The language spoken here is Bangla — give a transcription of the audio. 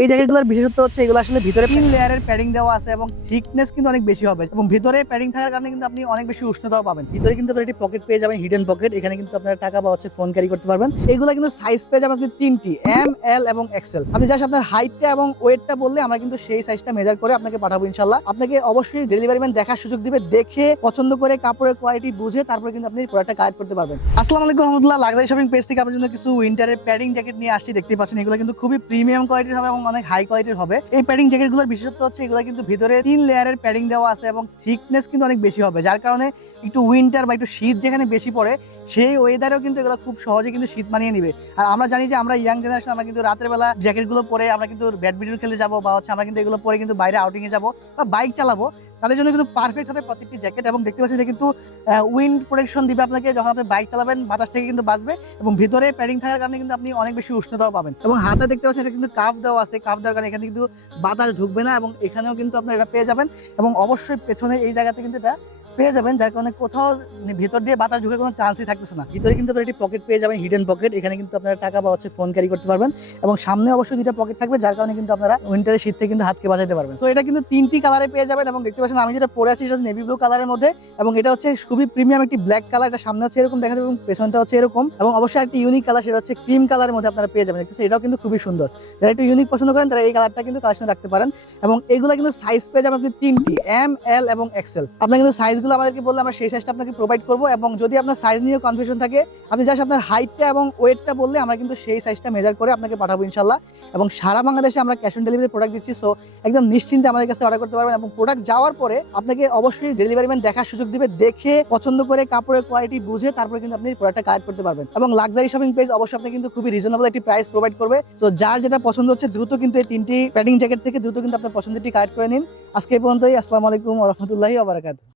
এই জ্যাকেটগুলোর বিশেষত্ব হচ্ছে এগুলো আসলে ভিতরে 3 লেয়ারের প্যাডিং দেওয়া আছে এবং থিকনেস কিন্তু অনেক বেশি হবে এবং ভিতরে প্যাডিং থাকার কারণে কিন্তু আপনি অনেক বেশি উষ্ণতাও পাবেন। ভিতরে কিন্তু আপনার একটি পকেট পেয়ে যাবেন, হিডেন পকেট। এখানে কিন্তু আপনার টাকা বা ফোন ক্যারি করতে পারবেন। এগুলো কিন্তু সাইজ পেয়ে যাবেন আপনি তিনটি, এম, এল এবং এক্সেল। আপনি জাস্ট আপনার হাইটটা এবং ওয়েটটা বললে আমরা কিন্তু সেই সাইজটা মেজার করে আপনাকে পাঠাবো ইনশাল্লাহ। আপনাকে অবশ্যই ডেলিভারি ম্যান দেখার সুযোগ দিবে, দেখে পছন্দ করে কাপড়ের কোয়ালিটি বুঝে তারপরে কিন্তু আপনি প্রোডাক্টটা কালেক্ট করতে পারবেন। আসসালামু আলাইকুম রহমতুল্লাহ, লাক্সারি শপিং পেজ থেকে আপনার জন্য কিছু উইন্টারের প্যাডিং জ্যাকেট নিয়ে আসছি। দেখতে পাচ্ছেন এগুলো কিন্তু খুবই প্রিমিয়াম কোয়ালিটির হবে এবং অনেক হাই কোয়ালিটির হবে। এই প্যাডিং জ্যাকেটগুলোর বিশেষত্ব হচ্ছে এগুলো কিন্তু ভিতরে 3 লেয়ারের প্যাডিং দেওয়া আছে এবং থিকনেস কিন্তু অনেক বেশি হবে, যার কারণে একটু উইন্টার বা একটু শীত যেখানে বেশি পড়ে সেই ওয়েদারেও কিন্তু এগুলো খুব সহজে কিন্তু শীত মানিয়ে নিবে। আর আমরা জানি যে আমরা ইয়াং জেনারেশন, আমরা কিন্তু রাতের বেলা জ্যাকেটগুলো পরে আমরা কিন্তু ব্যাডমিন্টন খেলে যাবো বা আমরা কিন্তু এগুলো পরে কিন্তু বাইরে আউটিং এ যাবো বা বাইক চালাবো। তাদের জন্য কিন্তু পারফেক্ট হবে প্রত্যেকটি জ্যাকেট। এবং দেখতে পাচ্ছেন এটা কিন্তু উইন্ড প্রোটেকশন দিবে আপনাকে, যখন আপনি বাইক চালাবেন বাতাস থেকে কিন্তু বাঁচবে এবং ভিতরে প্যাডিং থাকার কারণে কিন্তু আপনি অনেক বেশি উষ্ণতাও পাবেন। এবং হাতে দেখতে পাচ্ছেন এটা কিন্তু কাফ দেওয়া আছে, কাফ দেওয়ার কারণে এখানে কিন্তু বাতাস ঢুকবে না এবং এখানেও কিন্তু আপনার এটা পেয়ে যাবেন। এবং অবশ্যই পেছনে এই জায়গাতে কিন্তু এটা পেয়ে যাবেন, যার কারণে কোথাও ভিতর দিয়ে বাতাস ঢুকে কোনো চান্সই থাকতেছে না। ভিতরে কিন্তু আপনার একটি পকেট পেয়ে যাবেন, হিডেন পকেট। এখানে কিন্তু আপনারা টাকা বা ফোন ক্যারি করতে পারবেন এবং সামনে অবশ্যই দুইটা পকেট থাকবে, যার কারণে কিন্তু আপনারা উইন্টারের শীত থেকে কিন্তু হাতকে বাঁচাতে পারবেন। তো এটা কিন্তু তিনটি কালারে পেয়ে যাবেন এবং দেখতে পাচ্ছেন আমি যেটা পরে আছি সেটা নেভি ব্লু কালারের মধ্যে এবং এটা হচ্ছে খুবই প্রিমিয়াম একটি ব্ল্যাক কালার। এটা সামনে হচ্ছে এরকম দেখা যাবে এবং পেছনটা হচ্ছে এরকম। এবং অবশ্যই একটি ইউনিক কালার, সেটা হচ্ছে ক্রিম কালারের মধ্যে আপনারা পেয়ে যাবেন। দেখতেছেন এটাও কিন্তু খুবই সুন্দর। যারা একটু ইউনিক পছন্দ করেন তারা এই কালারটা কিন্তু কালেকশন রাখতে পারেন। এবং এগুলো কিন্তু সাইজ পেয়ে যাবেন আপনি তিনটি, এম, এল এবং এক্সেল। আপনার কিন্তু সাইজগুলো আমাদেরকে বললে আমরা সেই সাইজটা আপনাকে প্রোভাইড করবো। এবং যদি আপনার সাইজ নিয়ে কনফিউশন থাকে, আপনি জাস্ট আপনার হাইটটা এবং ওয়েটটা বললে আমরা কিন্তু সেই সাইজটা মেজার করে আপনাকে পাঠাবো ইনশাল্লাহ। এবং সারা বাংলাদেশে আমরা ক্যাশ অন ডেলিভারি প্রোডাক্ট দিচ্ছি। সো একদম নিশ্চিন্তে আমাদের কাছে অর্ডার করতে পারবেন এবং প্রোডাক্ট যাওয়ার পরে আপনাকে অবশ্যই ডেলিভারি ম্যান দেখার সুযোগ দিবে, দেখে পছন্দ করে কাপড়ের কোয়ালিটি বুঝে তারপরে কিন্তু আপনি প্রোডাক্টটা কালেক্ট করতে পারবেন। এবং লাক্সারি শপিং পেজ অবশ্যই আপনি কিন্তু খুবই রিজনেবল একটি প্রাইস প্রোভাইড করবে। সো যার যেটা পছন্দ হচ্ছে দ্রুত কিন্তু এই তিনটি প্যাডিং জ্যাকেট থেকে দ্রুত কিন্তু আপনার পছন্দটি কালেক্ট করে নিন। আজকে এই পর্যন্তই। আসসালামু আলাইকুম ওয়া রাহমাতুল্লাহি ওয়া বারাকাতুহু।